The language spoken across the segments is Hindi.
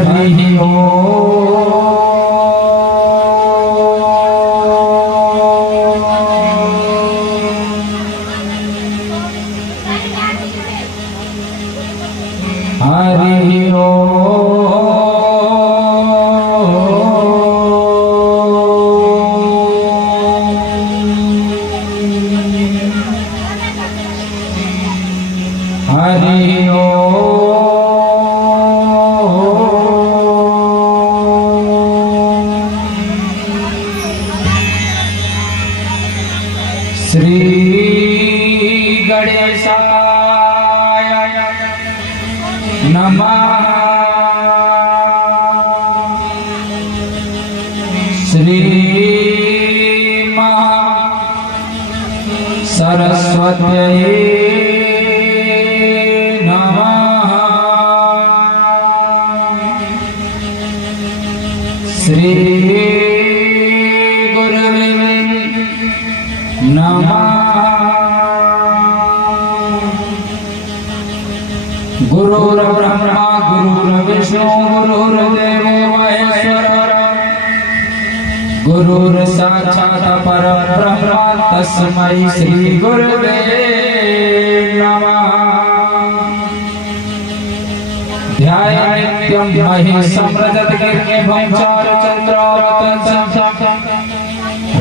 हरि ओम। हरि ओम। हरि ओम। श्री गणेशाय नमः। श्री सरस्वत्यै नमः। श्री गुरुवे नमः। गुरुर्ब्रह्मा गुरुर्विष्णु गुरुर्देवो महेश्वर गुरुर्साक्षात् परब्रह्म तस्मै श्री गुरुवे नमः। ध्यायेत्यं महेशं रजतकीर्तिं चारुचन्द्रावतंसं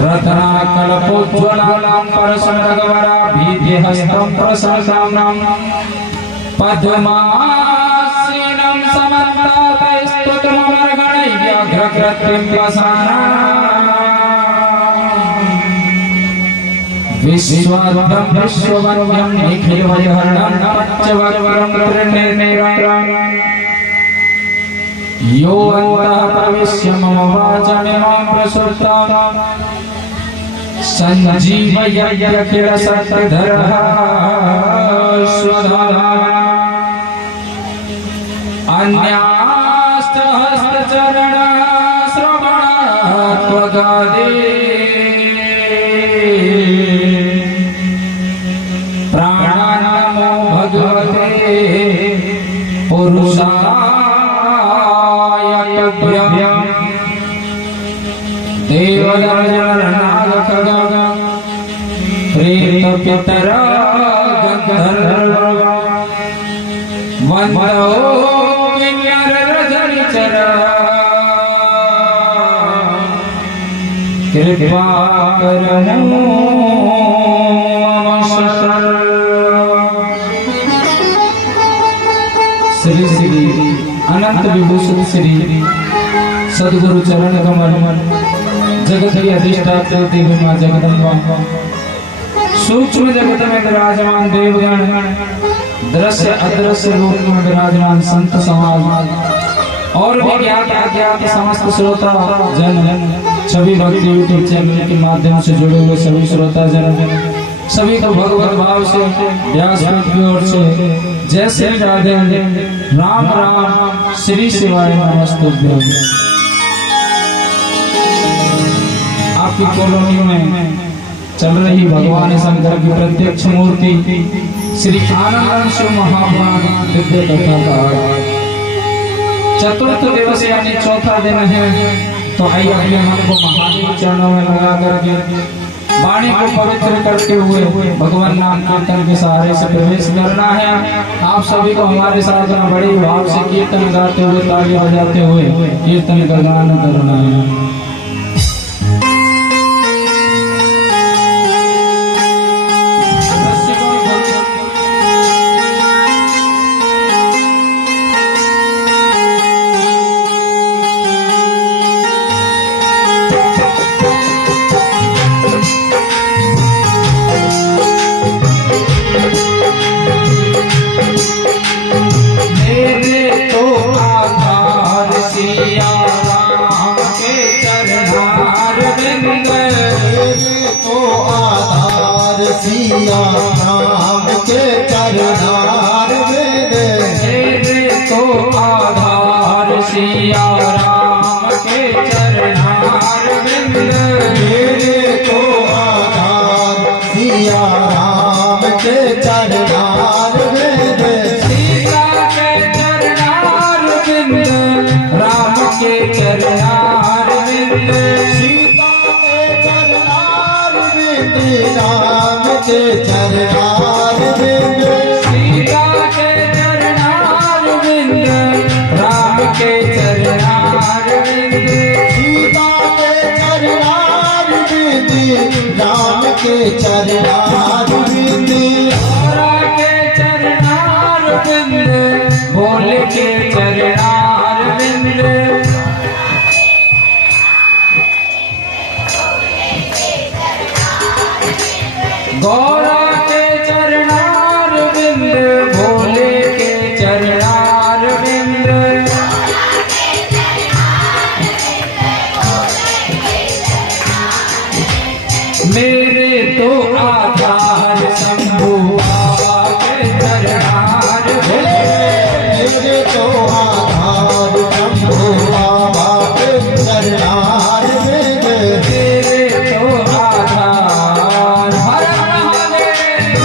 रत्नाकल्पोज्ज्वलां परशुरागवराभीतिहस्तं प्रसन्नं पद्मासीनं समन्तातैस्तुतममर्गणैर्व्याघ्रकृतिं वसाना विश्वाद्भं विश्ववन्द्यं निखिलवैहरणं पञ्चवक्त्रं त्रिनेत्रं यो अन्तः प्रविश्य मम वाचमिमां प्रसुप्तां सञ्जीवयत्यखिलशक्तिधरः स्वधामः। अन्याश्च हस्तचरणश्रवणात्वगादि प्राणानमो भगवते पुरुषाय तुभ्यं। देवदर्शननागखग प्रेतपितरा गन्धर्व वन्दो कृपा करमो श्री श्री अनंत विभूषण श्री सद्गुरु चरण कमल जगत की अधिष्ठात्री देवी मां जगदम्बा सूक्ष्म जगत में विराजमान देवगण दृश्य अदृश्य रूप में विराजमान संत समाज और भी ज्ञात अज्ञात समस्त श्रोता जन सभी भक्ति यूट्यूब चैनल के माध्यम से जुड़े हुए सभी श्रोता जन सभी को भगवत भाव से व्यासपीठ की ओर से जय श्री राधे राम राम श्री शिवाय नमस्तुभ्यं। आपकी कॉलोनी में चल रही भगवान शंकर की प्रत्यक्ष मूर्ति श्री आनंद शिव महापुराण दिव्य कथा का चतुर्थ दिवस यानी चौथा दिन है। तो आइए अपने मन को महादेव चरणों में लगा करके वाणी को पवित्र करते हुए भगवान नाम कीर्तन के सहारे से प्रवेश करना है। आप सभी को हमारे साथ बड़े भाव से कीर्तन गाते हुए ताली बजाते हुए कीर्तन का गान करना है। मेरे तो आधार सिया राम के चरणार बिंद, सीता के चरणार बिंद, राम के चरणार बिंद, सीता के चरणार बिंद, राम के चरणार बिंद, गौरा के चरणार बिंद, भोले के चरणार बिंद। गौरा के चरणार बिंद, भोले के चरणार बिंद। मेरे तो आधार शंभु बाबा के चरणार बिंद, मेरे तो आधार शंभु बाबा के चरणार बिंद, तेरे तो आधार। हर महादेव।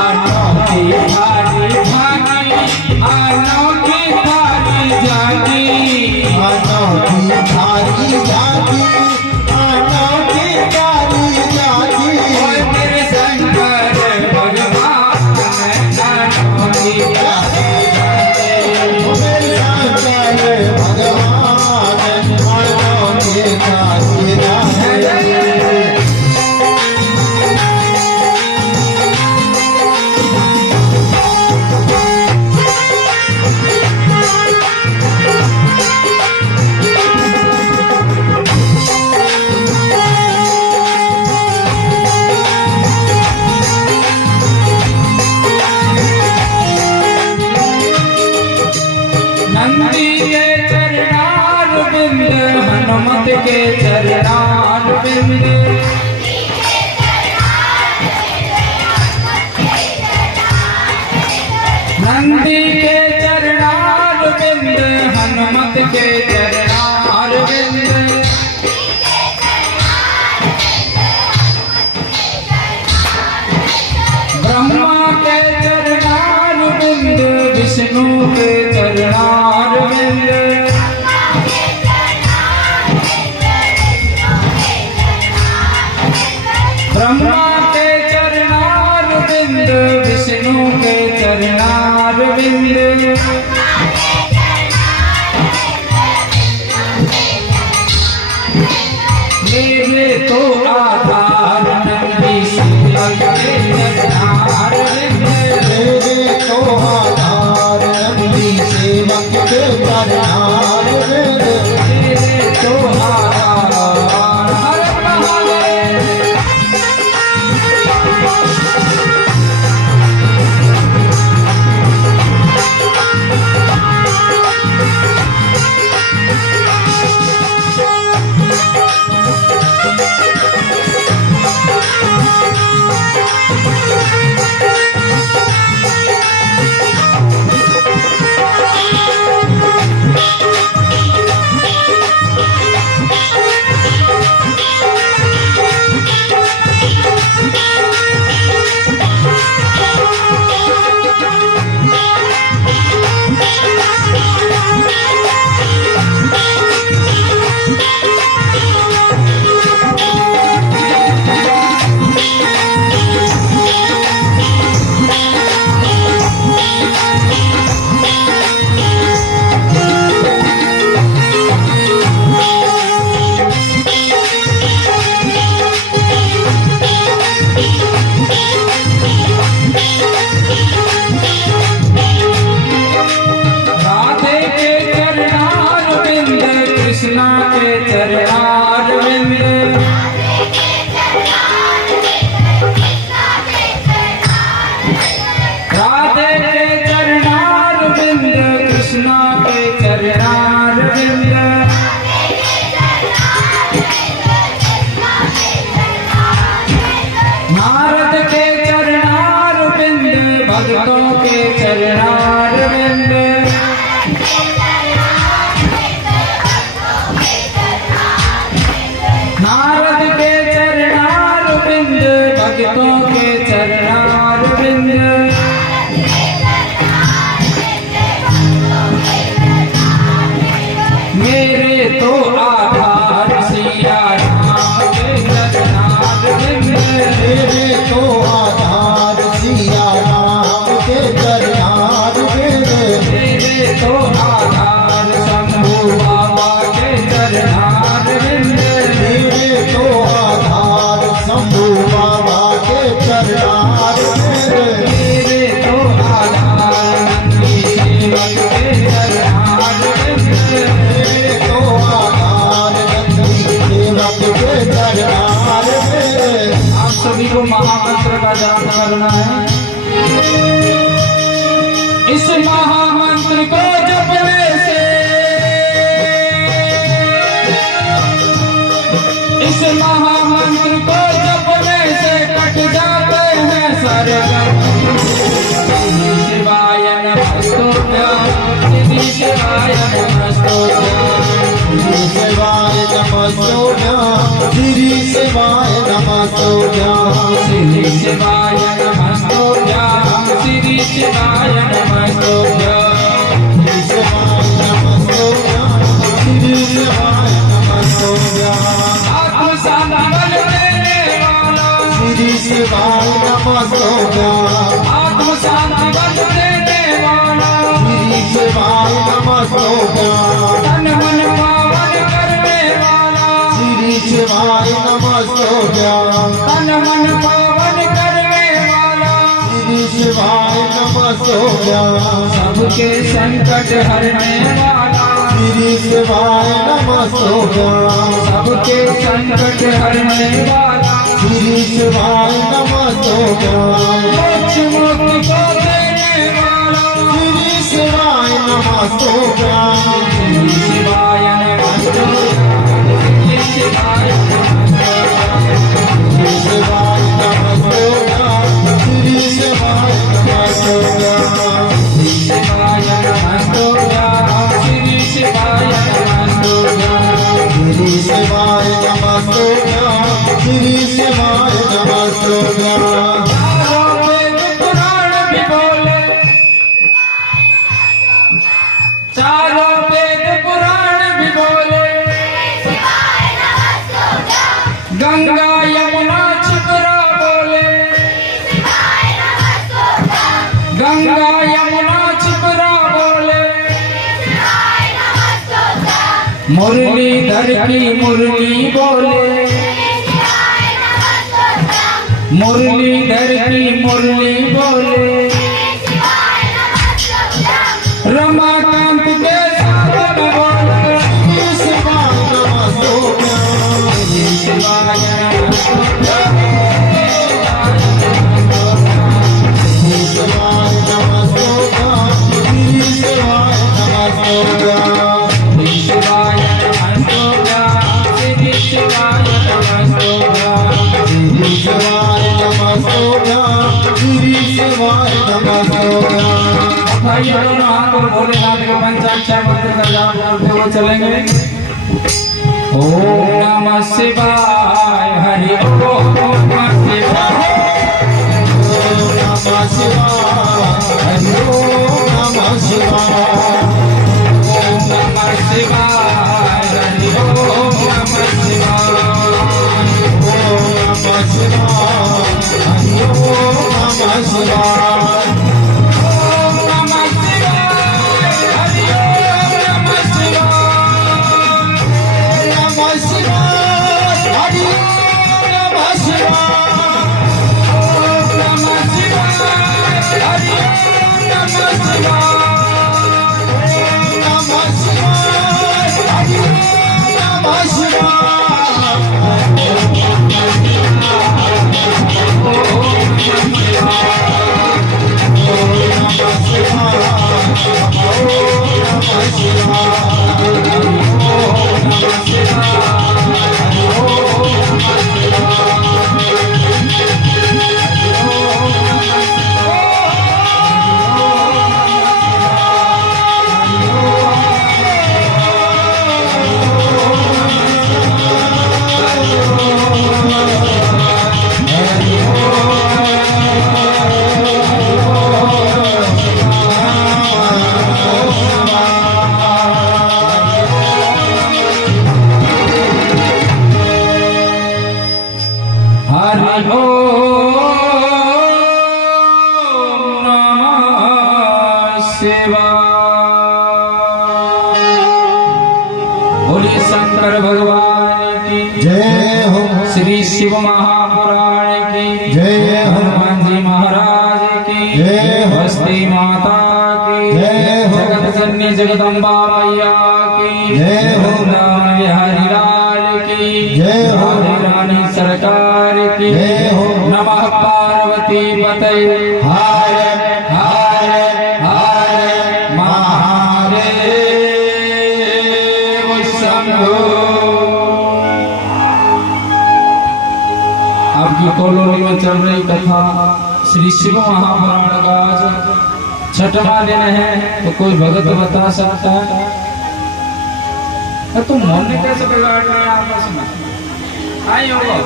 अनोखी थारी झांकी, अनोखी थारी झांकी, अनोखी थारी जागी, अनोखी थारी जागी, तेरे शंकर भगवान अनोखी थारी मेरे शंकर भगवान अनोखी थारी जागी। नंदी के चरणार बिंद, हनुमत के चरणार बिंद, नंदी के चरणार बिंद, हनुमत के चरणार बिंद। ब्रह्मा के चरणार बिंद, विष्णु के चरणार बिंद, भक्तों के चरणारविंद मेरे तो आधार सिया राम के चरणारविंद मेरे तो आधार सिया राम के चरणारविंद मेरे तो आधार शंभू बाबा के चरणारविंद मेरे तो आधार शंभू बाबा के चरणारविंद मेरे तो आधार नंदी सेवक के चरणारविंद मेरे तो आधार नंदी सेवक के चरणारविंद। आप सभी को महामंत्र का जाप करना है। इस महामंत्र को जपने से इस महामंत्र को जपने से कट जाते हैं सारे गम। श्री शिवाय नमस्तुभ्यं श्री शिवाय नमस्तुभ्यं श्री शिवाय नमस्तुभ्यं श्री शिवाय नमस्तुभ्यं श्री शिवाय नमस्तुभ्यं श्री शिवाय नमस्तुभ्यं श्री शिवाय नमस्तुभ्यं श्री शिवाय नमस्तुभ्यं आत्म संबल देने वाला श्री शिवाय नमस्तुभ्यं आत्म संबल देने वाला श्री शिवाय नमस्तुभ्यं तन मन पावन करने वाला श्री शिवाय नमस्तुभ्यं तन मन पावन करने वाला श्री शिवाय नमस्तुभ्यं सबके संकट हरने वाला श्री शिवाय नमस्तुभ्यं सबके संकट हरने वाला श्री शिवाय नमस्तुभ्यं मोक्ष मुक्ति को देने वाला श्री शिवाय नमस्तुभ्यं श्री शिवाय नमस्तुभ्यं श्री शिवाय श्री शिवाय नमस्तुभ्यं श्री शिवाय नमस्तुभ्यं श्री शिवाय नमस्तुभ्यं श्री शिवाय नमस्तुभ्यं श्री शिवाय नमस्तुभ्यं श्री शिवाय नमस्तुभ्यं चारों वेद पुराण भी बोले चारों वेद पुराण भी बोले गंगा यमुना छिपरा बोले गंगा यमुना छिपरा बोले मुरलीधर की मुरली बोले मुरलीधर की मुरली बोले रमाकांत के साथ बोले श्री शिवाय नमस्तुभ्यं श्री शिवाय नमस्तुभ्यं श्री शिवाय नमस्तुभ्यं श्री शिवाय नमस्तुभ्यं श्री शिवाय नमस्तुभ्यं श्री शिवाय नमस्तुभ्यं श्री शिवाय नमस्तुभ्यं श्री शिवाय नमस्तुभ्यं भाई बहनों आप भोलेनाथ के पंचाक्षर मंत्र का जाप करते हुए चलेंगे। ओम नमः शिवाय हरि ओम नमः शिवाय ओम नमः शिवाय हरि ओम नमः शिवाय ओम नमः शिवाय हरि ओम नमः शिवाय ओम नमः शिवाय हरि ओम नमः शिवाय ओम नमः शिवाय हरि ओम नमः शिवाय नमः शिवाय हरि ओम नमः शिवाय। बोलिए शंकर भगवान की जय हो। श्री शिव महापुराण की जय हो। हनुमान जी महाराज की जय हो। बस्ती माता की जय हो। जगत जननी जगदम्बा मैया की जय हो। वृंदावन बिहारी लाल की जय हो। राधे रानी सरकार की जय हो। नमः पार्वती पते हर हर हर महादेव शंभो। आपकी कॉलोनी में चल रही कथा श्री शिव महापुराण का आज छठवां दिन है। तो कोई भगत बता सकता है? तुम मोहन कैसे बिगाड़ रहे हैं आपस में? आई होगा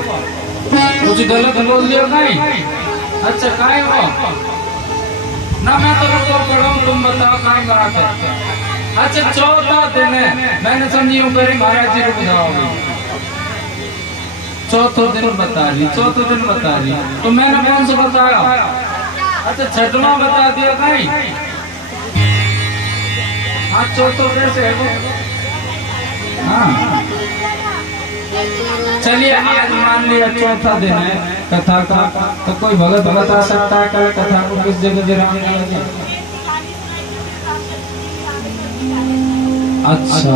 कुछ गलत बोल दिया नहीं? अच्छा काय हो ना, मैं तो रुको पढ़ूं, तुम बताओ काय बात है? अच्छा चौथा दिन है, मैंने समझी हूँ करी महाराज जी रुक जाओगे। चौथा दिन बता रही, चौथा दिन बता रही, तो मैंने कौन सा बताया? अच्छा छठवां बता दिया नहीं? हाँ चौथा कैसे है वो? हाँ चलिए आज मान लिया चौथा दिन है कथा का। तो कोई भगत बता सकता है कल कथा को किस जगह विराम दिया गया? अच्छा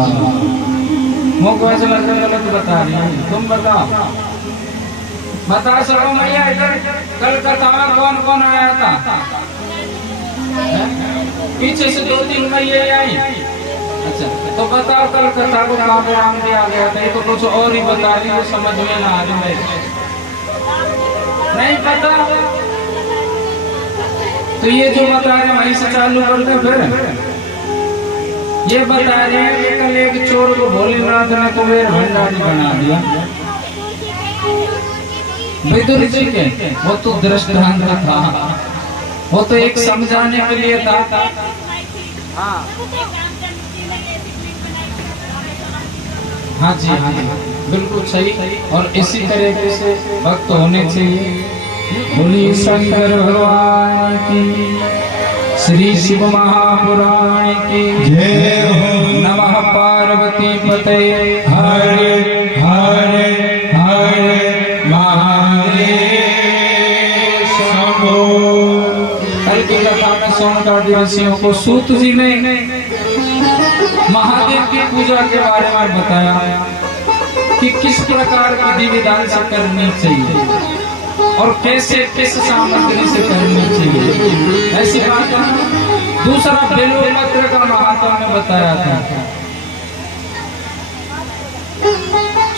मुझको ऐसे लगता है गलत बता रही है, तुम बताओ। बता सको मैया इधर कल कथा में कौन कौन आया था? पीछे से 2-3 मैया आई। अच्छा तो बताओ कल कथा को कहाँ विराम दिया गया था? ये तो कुछ और ही बता रही है, समझ में ना आ रही है। नहीं पता तो ये जो बता रहे हैं वहीं से चालू कर दे। फिर ये बता रहे हैं कि कल एक चोर को भोलेनाथ ने कुबेर भंडारी बना दिया। विदुर जी के वो तो दृष्टांत था, वो तो एक समझाने के लिए था। हाँ जी हाँ जी बिल्कुल सही। और इसी तरीके से भक्त होने चाहिए। बोलिए शंकर भगवान की, श्री शिव महापुराण की जय हो। नमः पार्वती पते हर हर हर महादेव शंभो। कल की कथा में सोनकादि ऋषियों को सूत जी ने महादेव की पूजा के बारे में बताया कि किस प्रकार की विधि विधान से करनी चाहिए और कैसे किस सामग्री से करनी चाहिए। ऐसी बात है। दूसरा बेलोपत्र का महात्मा में बताया था।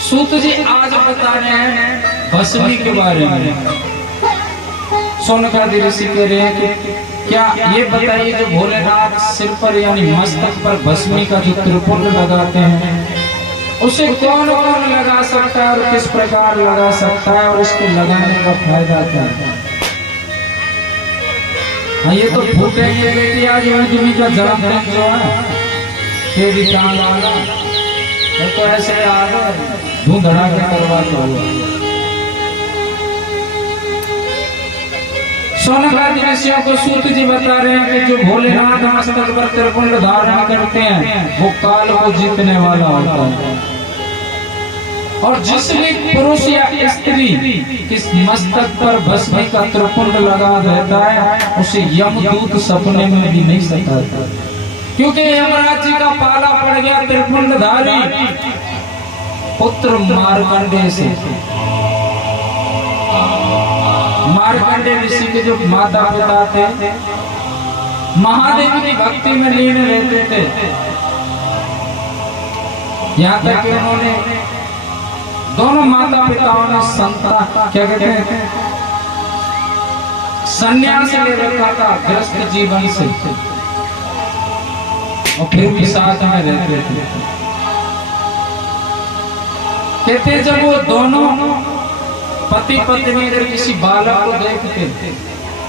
सूत जी आज बता रहे हैं भस्मी के बारे में। सोनकादि ऋषि कह रहे हैं कि क्या ये बताइए जो भोलेनाथ सिर पर यानी मस्तक पर भस्मी का जो त्रिपुंड लगाते हैं उसे कौन कौन लगा सकता है और किस प्रकार लगा सकता है और इसको लगाने का फायदा क्या है? हाँ ये तो फूटेंगे बेटी आज उद्यमी का जन्मदिन जो है तेरी टांग वाला तो ऐसे याद धूम धड़ाके करवाता हुआ। सोनकादि ऋषियों को सूत जी बता रहे हैं कि जो भोलेनाथ मस्तक पर त्रिपुंड धारण करते हैं वो काल को जीतने वाला होता है। और जिस भी पुरुष या स्त्री किस मस्तक पर भस्मी का त्रिपुंड लगा देता है उसे यमदूत सपने में भी नहीं सताता, क्योंकि यमराज जी का पाला पड़ गया त्रिपुंडधारी पुत्र मार्कंडेय से। मार्कंडेय ऋषि के जो माता पिता थे महादेव की भक्ति में लीन रहते थे। यहाँ तक कि उन्होंने दोनों माता पिताओं ने संतान क्या कहते हैं संन्यास ले रखा था गृहस्थ जीवन से और फिर भी साथ में रहते थे। कहते जब वो दोनों पति पत्नी अगर किसी बालक को देखते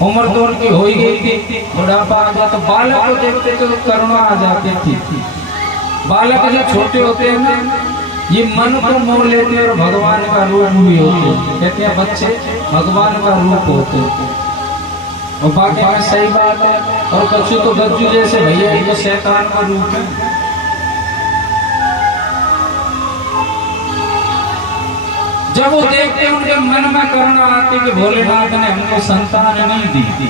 उम्र तो उनकी हो ही गई थी, बुढ़ापा आ गया तो बालक को देखते तो करुणा आ जाती थी। बालक जो छोटे होते हैं ना ये मन को मोह लेते हैं और भगवान का रूप भी होते हैं। कहते हैं बच्चे भगवान का रूप होते हैं। और बाकी में सही बात है। और कछु तो गज्जू जैसे भैया ये तो शैतान का रूप है। जब वो देखते उनके मन में करुणा आती कि भोलेनाथ ने हमको संतान नहीं दी।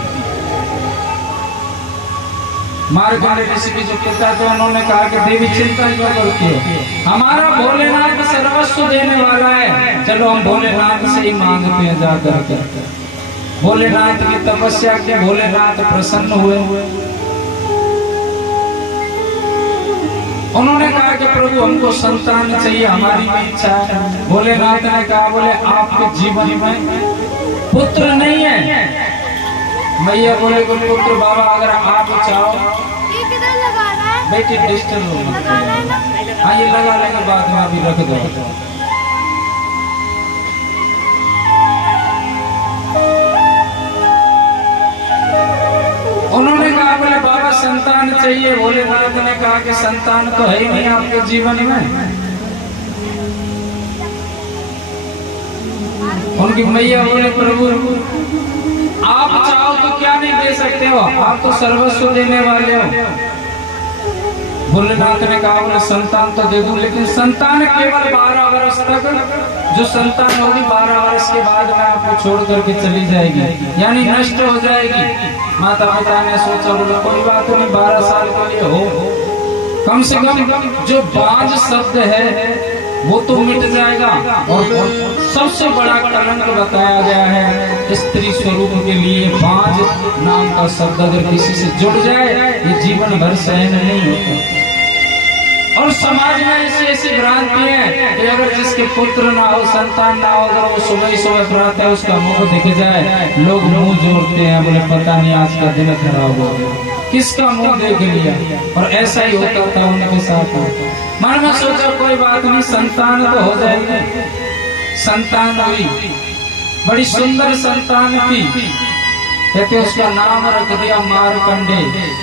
मार्कंडेय ऋषि के जो पिता थे उन्होंने कहा कि देवी चिंता क्यों करती है, हमारा भोलेनाथ सर्वस्व देने वाला है, चलो हम भोलेनाथ से ही मांगते हैं जाकर। भोलेनाथ की तपस्या की भोलेनाथ प्रसन्न हुए। उन्होंने कहा कि प्रभु हमको संतान चाहिए, हमारी भी इच्छा है। भोलेनाथ ने कहा बोले आपके जीवन में पुत्र नहीं है। मैया बोले पुत्र बाबा अगर आप चाहो बेटी डिस्टर्ब हो मत करो। हाँ ये लगा लेंगे बाद में अभी रख दो। उन्होंने कहा बोले बाबा संतान चाहिए। भोलेनाथ ने कहा कि संतान तो है ही नहीं आपके जीवन में। उनकी मैया बोले प्रभु आप चाहो तो क्या नहीं दे सकते हो, आप तो सर्वस्व देने वाले हो। भोलेनाथ ने कहा बोले संतान तो दे दूं, लेकिन संतान केवल 12 वर्ष तक, जो संतान होगी 12 वर्ष के बाद मैं आपको छोड़ करके चली जाएगी, यानी नष्ट हो जाएगी। माता पिता ने सोचा बोले कोई बात नहीं 12 साल के लिए हो, कम से कम जो बांझ शब्द है वो तो मिट जाएगा। और सबसे बड़ा कलंक बताया गया है स्त्री स्वरूप के लिए बांझ नाम का शब्द अगर किसी से जुड़ जाए ये जीवन भर सहन नहीं होता। और समाज में ऐसी ऐसी भ्रांति है कि अगर जिसके पुत्र ना हो संतान ना हो, अगर वो सुबह सुबह प्रातः उसका मुख दिख जाए लोग मुंह जोड़ते हैं, बोले पता नहीं आज का दिन खराब हो गया, किसका मुंह देख लिया। और ऐसा ही होता था उनके साथ। मन में सोचा कोई बात नहीं संतान तो हो जाएगी। संतान हुई, बड़ी सुंदर संतान थी। कहते उसका नाम रख दिया मार्कंडेय।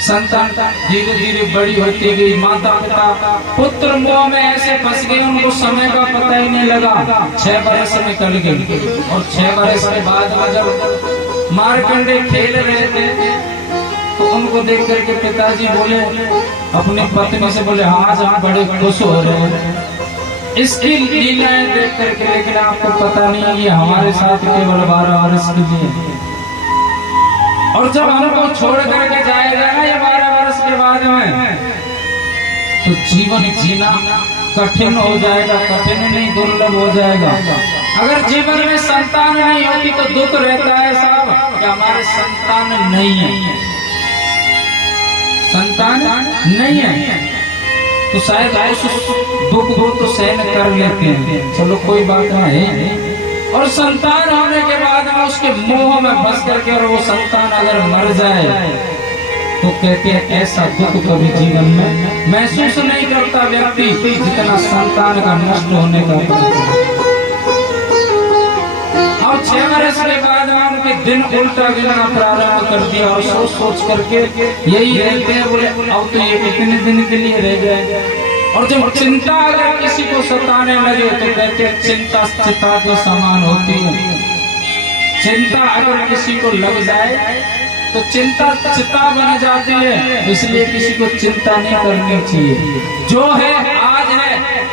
संतान धीरे धीरे बड़ी होती गई। माता पिता पुत्र मोह में ऐसे फंस गए उनको समय का पता ही नहीं लगा। 6 बरस निकल गए और 6 बरस के बाद जब मार्कंडेय खेल रहे थे तो उनको देख करके पिताजी बोले अपनी पत्नी से बोले आज आप बड़े खुश हो रहे हैं इसकी लीलाएं देख करके, लेकिन आपको पता नहीं ये हमारे साथ केवल 12 वर्ष के लिए। और जब हमको छोड़ करके जाएगा ना ये 12 वर्ष के बाद में तो जीवन जीना कठिन हो जाएगा, कठिन नहीं दुर्लभ हो जाएगा। अगर जीवन में संतान नहीं होती तो दुख रहता है साहब कि हमारे संतान नहीं है, संतान नहीं है, तो शायद उस दुख को तो सहन कर लेते हैं, चलो कोई बात नहीं। और संतान होने के बाद में उसके मोह में फंस करके और वो संतान अगर मर जाए तो कहते हैं ऐसा दुख कभी जीवन में महसूस नहीं करता व्यक्ति जितना संतान का नष्ट होने का। और 6 वर्ष के बाद उनके दिन उल्टा गिरना प्रारंभ कर दिया और सोच सोच करके यही रहते हैं बोले अब तो ये कितने दिन के लिए रह जाए। और जब चिंता अगर किसी को सताने लगे तो कहते हैं चिंता चिता के समान होती है। चिंता अगर किसी को लग जाए तो चिंता चिता बन जाती है, इसलिए किसी को चिंता नहीं करनी चाहिए। जो है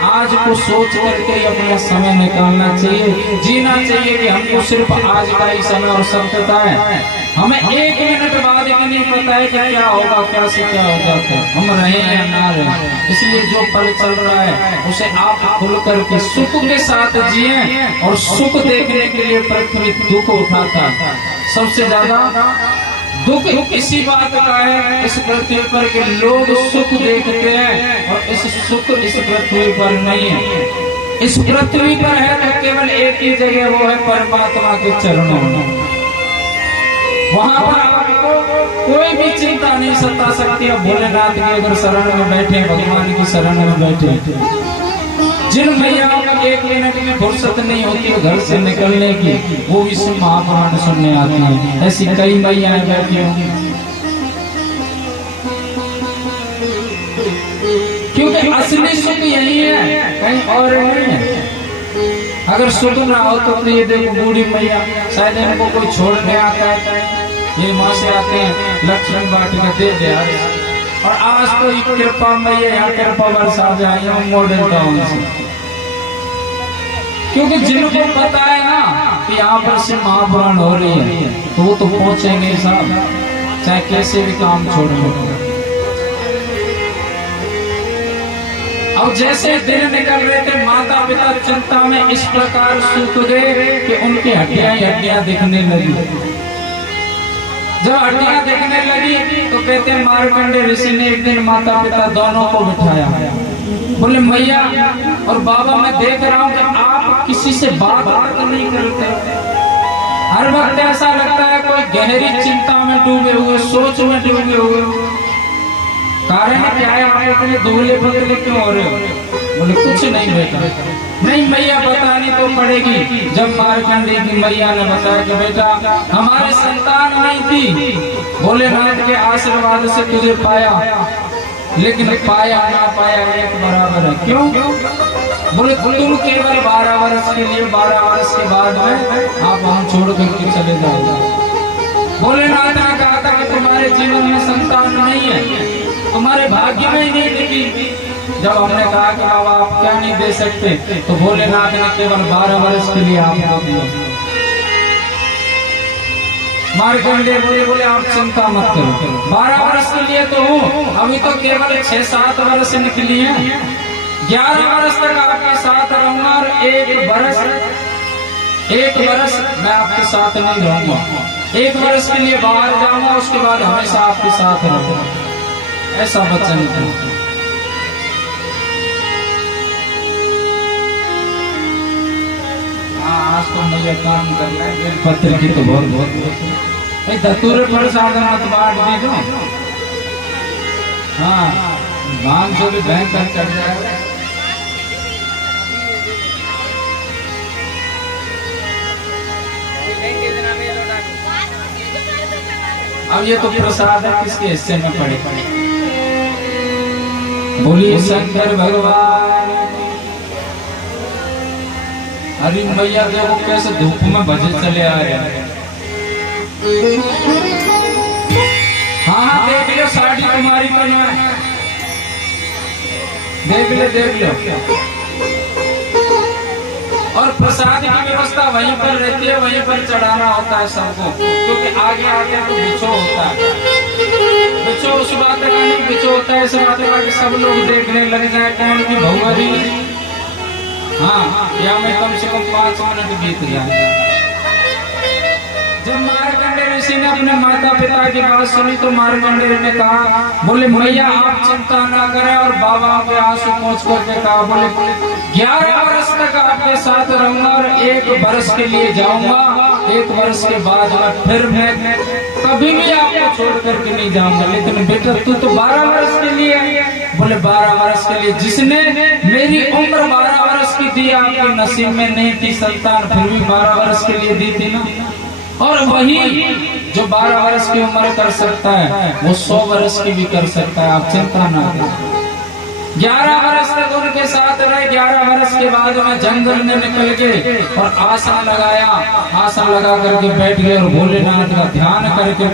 आज को सोच करके अपना समय निकालना चाहिए, जीना चाहिए कि हमको सिर्फ आज का ही समय और सत्यता है। हमें 1 मिनट बाद भी नहीं पता है कि क्या होगा, क्या से क्या हो जाता है, हम रहे या ना रहे। इसलिए जो पल चल रहा है उसे आप खुल करके सुख के साथ जिए। और सुख देखने के लिए पृथ्वी दुख उठाता है। सबसे ज्यादा दुख इसी बात का है इस पृथ्वी पर के लोग सुख देखते हैं और इस सुख इस पृथ्वी पर नहीं है। इस पृथ्वी पर है तो केवल एक ही जगह, वो है परमात्मा के चरणों में। वहां पर आपको कोई भी चिंता नहीं सता सकती। अब भोलेनाथ की अगर शरण में बैठे, भगवान की शरण में बैठे, जिन भैयाओं को 1 मिनट में फुर्सत नहीं होती है घर से निकलने की, वो भी महापुराण सुनने आती है। ऐसी कई मैयाएं बैठी होंगी, क्योंकि असली सुख यही है, कहीं और नहीं है। अगर सुख ना हो तो ये देखो बूढ़ी मैया शायद इनको कोई छोड़ने आता है, ये वहां से आते हैं लक्ष्मण वाटिका दे दे। और आज तो कृपा मैया यहाँ कृपा बरसा जाए मॉडर्न टाउन से, क्योंकि जिनको पता है ना कि यहाँ पर से महापुराण हो रही है तो वो तो पहुंचेंगे साहब, चाहे कैसे भी काम छोड़ दो। अब जैसे दिन निकल रहे थे माता पिता चिंता में इस प्रकार सूख गए कि उनकी हड्डियां दिखने लगी। जब हड्डियां दिखने लगी तो कहते हैं मार्कंडे ऋषि ने एक दिन माता पिता दोनों को बिठाया, बोले मैया और बाबा मैं देख रहा हूँ कि आप किसी से बात नहीं करते, हर वक्त ऐसा लगता है कोई गहरी चिंता में डूबे हुए, सोच में डूबे हुए। कारण क्या है, आप इतने दुबले पतले क्यों हो रहे हो? बोले कुछ नहीं बेटा। नहीं मैया बतानी तो पड़ेगी। जब मार्कंडे की मैया ने बताया कि बेटा हमारी संतान नहीं थी, भोलेनाथ के आशीर्वाद से तुझे पाया, लेकिन पाया ना पाया एक बराबर है। क्यों? बोले तुम केवल 12 वर्ष के लिए, 12 वर्ष के बाद में आप हम छोड़ करके चले जाओ। भोलेनाथ ने कहा था कि तुम्हारे जीवन में संतान नहीं है, तुम्हारे भाग्य में ही नहीं लिखी। जब हमने कहा कि बाबा आप क्या नहीं दे सकते, तो भोलेनाथ ने केवल 12 वर्ष के लिए आपको दिया। मार्कंडेय बोले आप चिंता मत करो, 12 वर्ष के लिए तो हूँ, अभी तो केवल 6-7 वर्ष निकली है, 11 वर्ष तक आपके साथ रहूंगा और एक वर्ष मैं आपके साथ नहीं रहूंगा, 1 वर्ष के लिए बाहर जाऊंगा, उसके बाद हमेशा आपके साथ रहूंगा, ऐसा वचन था। हाँ आज तो मुझे काम करना है, पत्र की तो बहुत धतूरे प्रसाद मत बांट दी दो। हाँ भांग से भी भयंकर चढ़ जाएगा। अब ये तो प्रसाद है, किसके हिस्से में पड़े? बोलिए शंकर भगवान। अरे मैया देखो कैसे धूप में भजे चले आ रहे हैं। हाँ देख लो साड़ी तुम्हारी बनवा है, देख लो। और प्रसाद की व्यवस्था वहीं पर रहती है, वहीं पर चढ़ाना होता है सबको, क्योंकि आगे आगे तो बिछो होता है। बिछो उस बात का नहीं, बिछो होता है इस बात का कि सब लोग देखने लग जाए कौन की भौवरी। हाँ या मैं कम से कम 5 मिनट बीत जाए। जब मार्कंडेय ऋषि ने अपने माता पिता की बात सुनी तो मार्कंडेय ने कहा, बोले मैया आप चिंता ना करें, और बाबा के आंसू पोंछ करके कहा, बोले 11 वर्ष तक आपके साथ रहूंगा और 1 वर्ष के लिए जाऊंगा, 1 वर्ष के बाद में फिर मैं कभी भी आपको छोड़ करके नहीं जाऊंगा। लेकिन बेटा तू तो 12 वर्ष के लिए है। बोले 12 वर्ष के लिए? जिसने मेरी उम्र 12 वर्ष की दी, आपके नसीब में नहीं थी संतान, फिर भी 12 वर्ष के लिए दी थी ना। और वही जो 12 वर्ष की उम्र कर सकता है वो 100 वर्ष की भी कर सकता है, आप चिंता ना करें। 11 वर्ष तक उनके साथ रहे, 11 वर्ष के बाद में जंगल में निकल के और आसन लगाया, आसन लगा करके बैठ गए और भोलेनाथ का ध्यान करके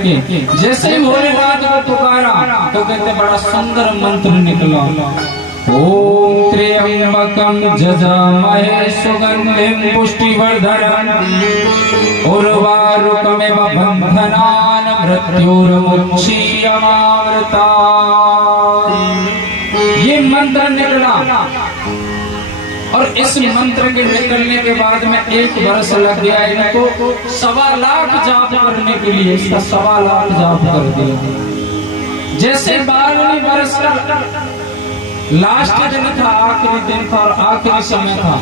जैसे ही भोलेनाथ को पुकारा तो कहते बड़ा सुंदर मंत्र निकला, ओम त्र्यंबकं जजामहे सुगंधिं पुष्टिवर्धनम् उर्वारुकमिव बन्धनान् मृत्युर्मुक्षीयमामृतात्। ये मंत्र निकला और इस मंत्र के निकलने के बाद में 1 वर्ष लग गया इनको 1.25 लाख जाप करने के लिए, इसका 1.25 लाख जाप कर दिया। जैसे 12वें वर्ष का लास्ट दिन था, आखिरी दिन था और आखिरी समय था,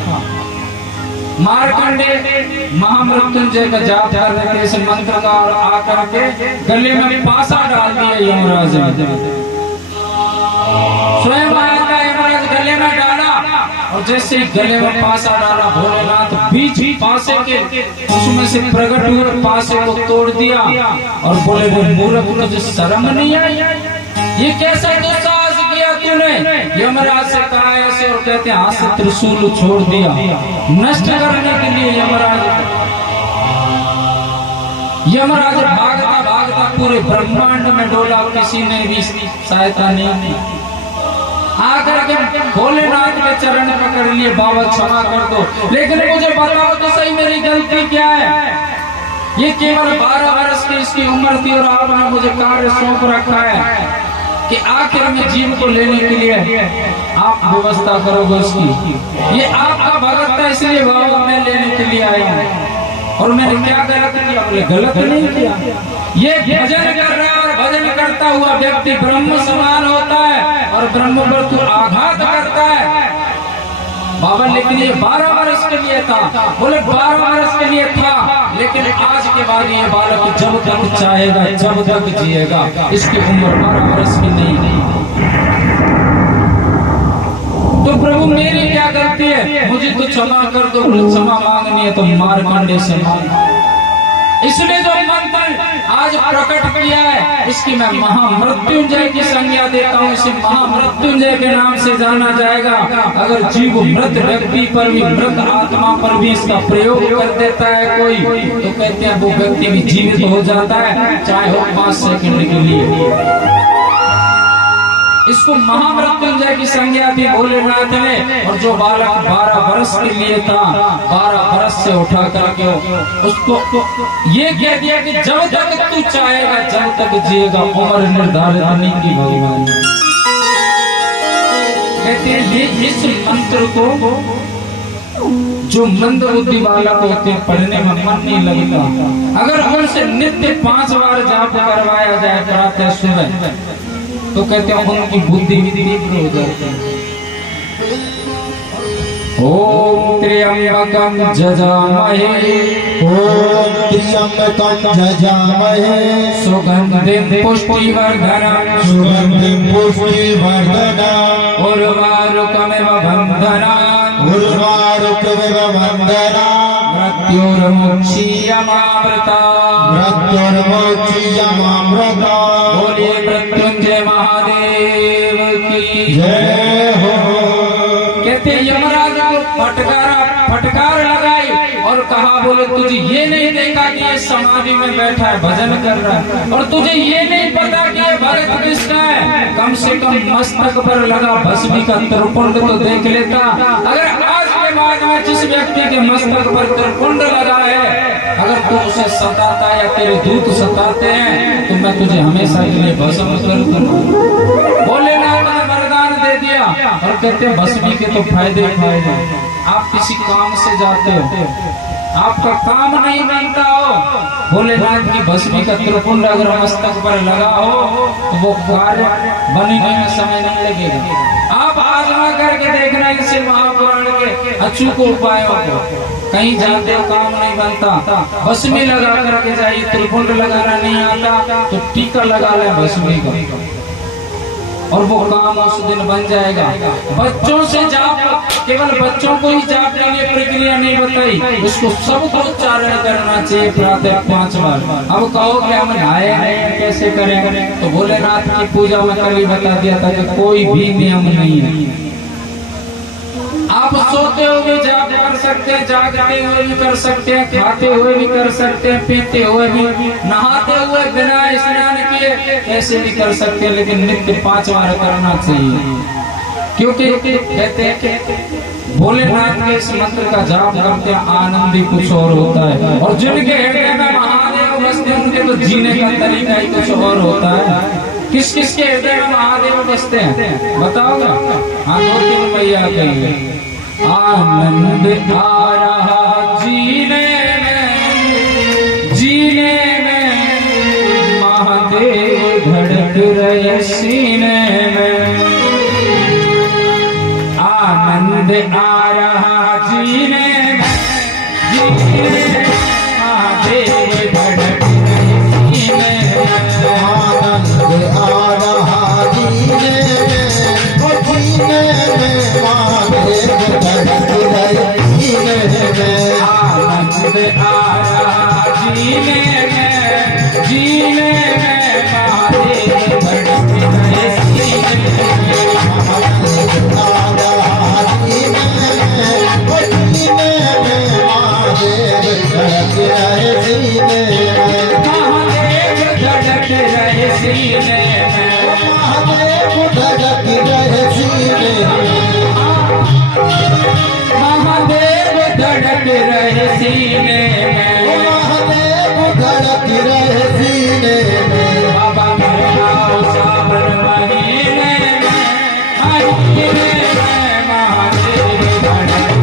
मार्कंडेय महामृत्युंजय का जाप कर रहे थे इस मंत्र का, और आकर के गले में पासा डाल दिया यमराज ने। स्वयं आया था यमराज, गले में डाला और जैसे ही गले में पासा डाला भोलेनाथ बीच पासे के उसमें से प्रकट हुए, पासे को तोड़ दिया और बोले मूर्ख तुझे शर्म नहीं आई? ये कैसा दुस्साहस किया तू? मृत्यु ने यमराज से कहा ऐसे और कहते हैं हाथ से त्रिशूल छोड़ दिया नष्ट करने के लिए। यमराज भागता भागता पूरे ब्रह्मांड में डोला, किसी ने भी सहायता नहीं की। आकर के भोलेनाथ के चरण पकड़ लिए, बाबा क्षमा कर दो, लेकिन मुझे बताओ तो सही मेरी गलती क्या है। ये केवल 12 वर्ष की इसकी उम्र थी और आपने मुझे कार्य सौंप रखा है कि आखिर में जीव को लेने के लिए आप व्यवस्था करोगे उसकी। ये आपका भगत है, इसलिए बाबा मैं लेने के लिए आया हूँ। और मैंने क्या गलत किया? बोले गलत नहीं किया। ये भजन कर रहा है और भजन करता हुआ व्यक्ति ब्रह्म समान होता है और ब्रह्म पर तू आघात करता है। बाबा लेकिन ये 12 वर्ष के लिए था। बोले 12 वर्ष के लिए था, लेकिन आज के बाद ये बालक जब तक चाहेगा जब तक जिएगा, इसकी उम्र 12 वर्ष की नहीं। तो प्रभु मेरी क्या गलती है? मुझे तो क्षमा कर दो। क्षमा मांगनी है तो मारकंडे से मांग। इसने जो मंत्र आज प्रकट किया है, इसकी मैं महामृत्युंजय की संज्ञा देता हूँ। इसे महामृत्युंजय के नाम से जाना जाएगा। अगर जीव मृत व्यक्ति पर भी, मृत आत्मा पर भी इसका प्रयोग कर देता है कोई, तो कहते हैं वो व्यक्ति भी जीवित हो जाता है, चाहे हो 5 सेकंड के लिए। इसको महामृत्युंजय की संज्ञा दी भोलेनाथ ने। और जो बालक 12 वर्ष के लिए था, 12 वर्ष से उठा करके उसको ये कह दिया कि जब तक तू चाहेगा जब तक जिएगा, उम्र निर्धारित नहीं की भगवान। कहते हैं इस मंत्र को जो मंद बुद्धि बालक होते हैं पढ़ने में मन नहीं लगता। अगर उनसे नित्य 5 बार जाप करवाया जाए प्रातः सुबह, तो कहते हैं उनकी बुद्धि भी तीव्र हो जाती है। ओम त्र्यंबकं जजामहे, ओम त्र्यंबकं जजामहे, सुगंधिं पुष्टिवर्धनम्, सुगंधिं पुष्टिवर्धनम्, उर्वारुकमिव बन्धनान्, उर्वारुकमिव बन्धनान्, मृत्युर्मुक्षीयमामृता, मृत्युर्मुक्षीयमामृता। बोलिए मृत्युंजय महादेव की जय हो। कहते यमराज को फटकार लगाई और कहा बोले तुझे ये नहीं देखा कि ये समाधि में बैठा है भजन कर रहा है, और तुझे ये नहीं पता कि ये भगत किसका है। कम से कम मस्तक पर लगा भस्मी का त्रिपुंड तो देख लेता। अगर आज के बाद में जिस व्यक्ति के मस्तक पर त्रिपुंड लगा है, अगर तू उसे सताता है या तेरे दूत सताते हैं, तो मैं तुझे हमेशा के लिए भस्म कर दूंगा। भोलेनाथ ने वरदान दे दिया। और कहते हैं भस्मी के तो फायदे फायदे। आप किसी काम से जाते हो, आपका काम नहीं बनता हो, भोलेनाथ की भस्मी का त्रिपुंड अगर मस्तक पर लगा हो तो वो कार्य बनने में समय नहीं लगेगा। आप आजमा करके देखना इसे महापुराण के अचूक उपायों को। कहीं जाते हो काम नहीं बनता, भस्मी लगा करके जाइए। त्रिपुंड लगाना नहीं आता तो टीका लगा ले भस्मी का, और वो काम उस दिन बन जाएगा। बच्चों से जाप, केवल बच्चों को ही जाप के लिए प्रक्रिया नहीं बताई, उसको सबको उच्चारण करना चाहिए प्रातः 5 बार। अब कहो कि हम नहाए नहीं कैसे करें, तो भोलेनाथ की पूजा में कल ही बता दिया था कि कोई भी नियम नहीं है। आप सोते हुए जाप कर सकते हैं, जागते हुए भी कर सकते हैं, खाते हुए भी कर सकते हैं, पीते हुए भी, नहाते हुए बिना स्नान किए ऐसे भी कर सकते हैं, लेकिन नित्य 5 बार करना चाहिए। क्योंकि कहते हैं कि भोलेनाथ के इस मंत्र का जाप करते हैं आनंद ही कुछ और होता है। और जिनके हृदय में महादेव बसते हैं उनके तो जीने का तरीका ही कुछ और होता है। किस किस के हृदय में महादेव बसते हैं बताओगा? हाँ 2-3 भैया कहेंगे। आनंद आ रहा जीने में, महादेव धड़क रहे सीने में। आनंद आ रहा जीने में, महादेव धड़क रहे सीने में। आनंद आ रहा जीने में, महादेव धड़क रहे सीने में। आनंद आ रहा जीने में, महादेव धड़क रहे सीने में। सीने में, महादेव धड़क रहे सीने में, बाबा घर आओ सावन महीने में, हर सीने में महादेव धड़क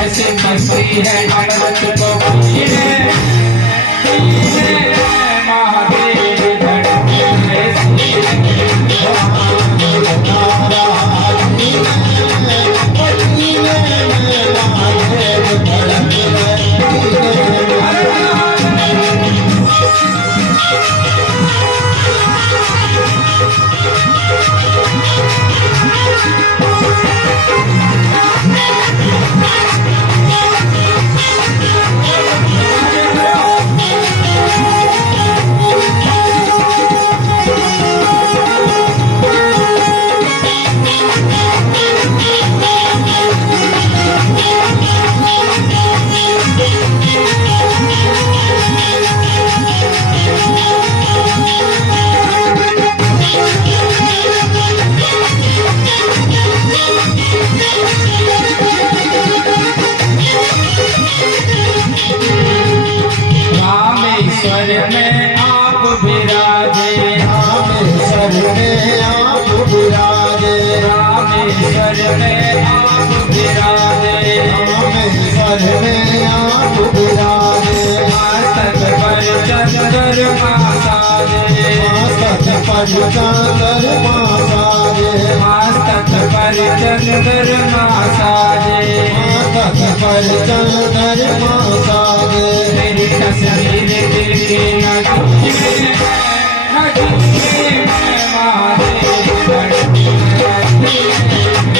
ऐसी मस्ती है अमृत को पीने, महादेव धड़के में आप विराजे, रामेश्वर में आप विराजे, रामेश्वर में आप विराजे, रामेश्वर में आप विराजे, मस्तक पर चंद्रमा साजे, मस्तक पर चंद्रमा साजे, मस्तक पर चंद्रमा साजे, मस्तक पर चंद्रमा साजे, मेरी तस्वीर दिल की नगरी में, महादेव धड़के महादेव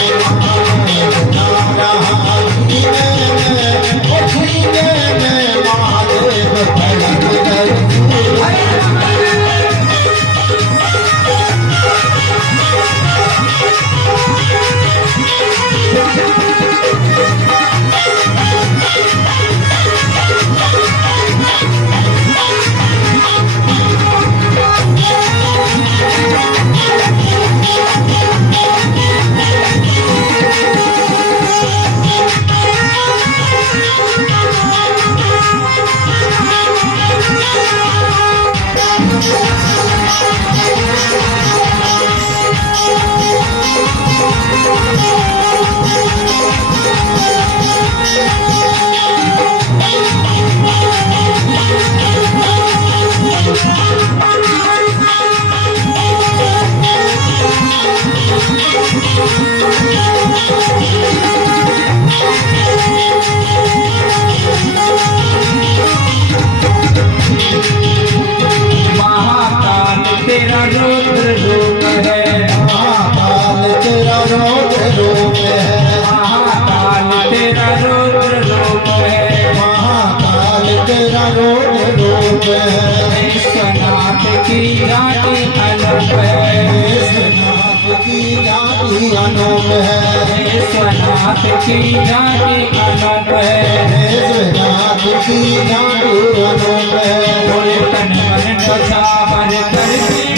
है। विश्वनाथ की जाति अनूप है। विश्वनाथ की जाति अनूप है। विश्वनाथ की जाति अनूप है। विश्वनाथ की जाति अनूप है। बोले तन मन बचावर करती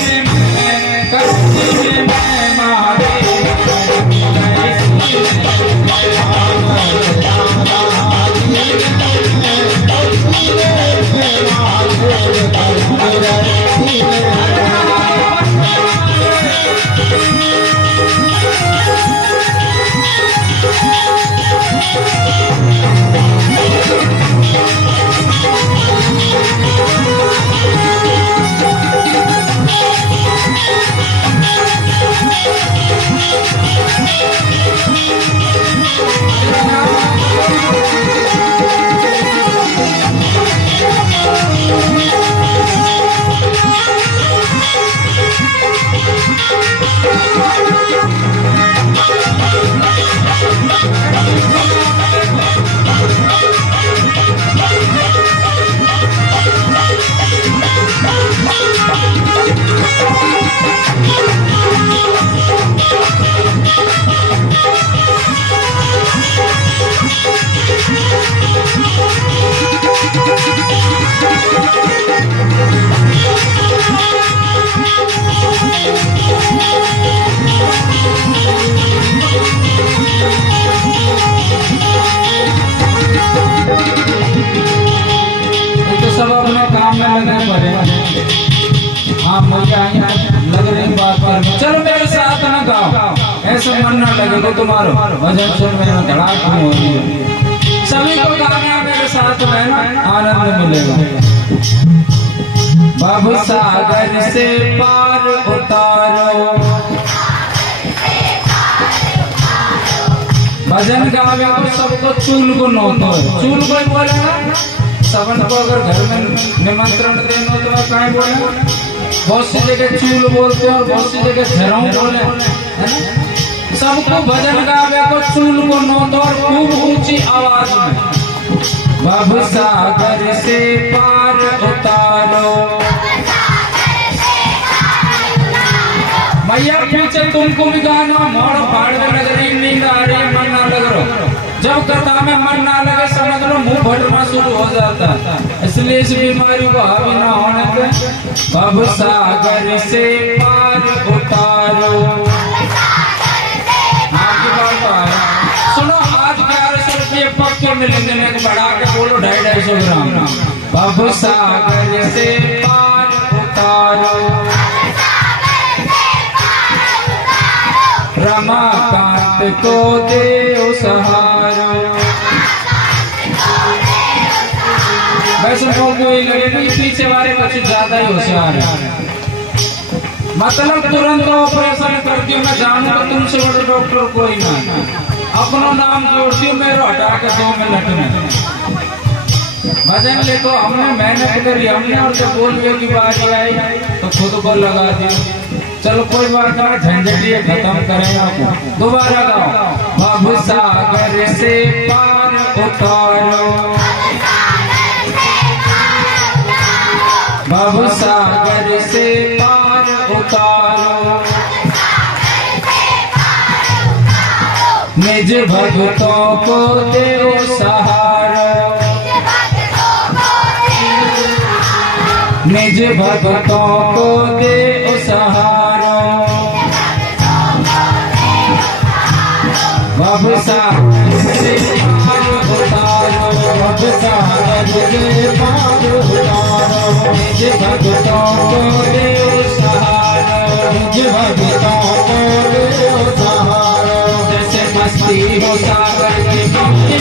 मैं महादेव सब अपना काम में लगे पड़े। हाँ मजा लग रही बात कर। चलो मेरे साथ ना गाओ, ऐसा मन ना लगे तो तुम्हारो भजन सुन में धड़ाक हो रही है। सभी को गाना मेरे साथ में ना आनंद मिलेगा। बाबू सागर से पार उतारो, भजन गावे तो सबको चूल को नोतो। चूल कोई बोले ना, सबन को अगर घर में निमंत्रण देना तो मैं कहीं बोले, बहुत सी जगह चूल बोलते हैं और बहुत सी जगह झरों बोले, है ना। सबको भजन गावे को चूल को नोतो और खूब ऊंची आवाज में बाबू सागर से पार उतारो। मैया पीछे तुमको भी गाना मोड़ फाड़ में लग रही, नींद आ रही, मन ना लग रहा। जब कथा में मन ना लगे समझ लो मुंह भटकना शुरू हो जाता है। इसलिए इस बीमारी को हावी ना होने दे। बाबू सागर से पार उतारो। आपकी बात आया सुनो, आज 1100 रुपये पक्के मिलेंगे, मैं बढ़ा के बोलो 250 ग्राम। बाबू सागर से पार उतारो। रमाकांत को दे सहारा। वैसे कोई लगे पीछे वाले कुछ ज्यादा ही होशियार है, मतलब तुरंत ऑपरेशन करती हूँ मैं जानू तो तुमसे बड़ा डॉक्टर कोई ना। अपना नाम जोड़ती हूँ मेरे हटा के 2 मिनट में। भजन ले तो हमने मेहनत करी हमने, और जब बोलने की बारी आई तो खुद को लगा दिया। चलो कोई बात नहीं, झंझट ये खत्म करें आपको। दोबारा गाओ। बाबू सागर से पार उतारो। बाबू सागर से पार उतारो। निज भक्तों को दे सहारा। निज भक्तों को दे सहारा। बाबू सागर से पार उतारो। बाबू सागर से पार उतारो। निज भक्तों को दे सहारा। निज भक्तों को दे सहारा। जैसे मस्ती हो सागर की बाबा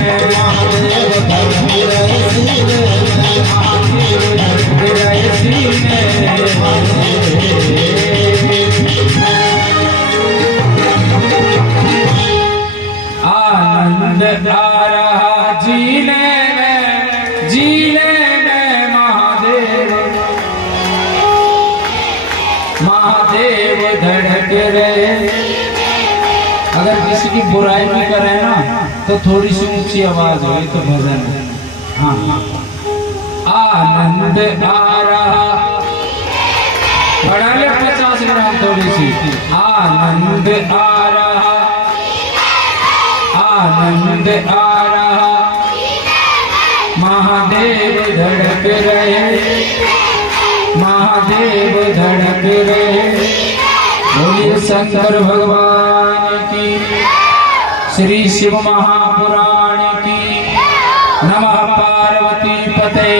महादेव धड़क रहे सीने में महादेव धड़क रहे सीने आनंद आ रहा जीने में महादेव महादेव धड़क रहे। अगर किसी की बुराई भी करे ना तो थोड़ी सी ऊंची आवाज हो तो भजन है। हाँ आनंद आ रहा बढ़ा ले 50 ग्राम थोड़ी सी। आनंद आ रहा आनंद आ रहा महादेव धड़क रहे महादेव धड़क रहे। बोलिए शंकर भगवान की श्री शिव महापुराण की नमः पार्वती पते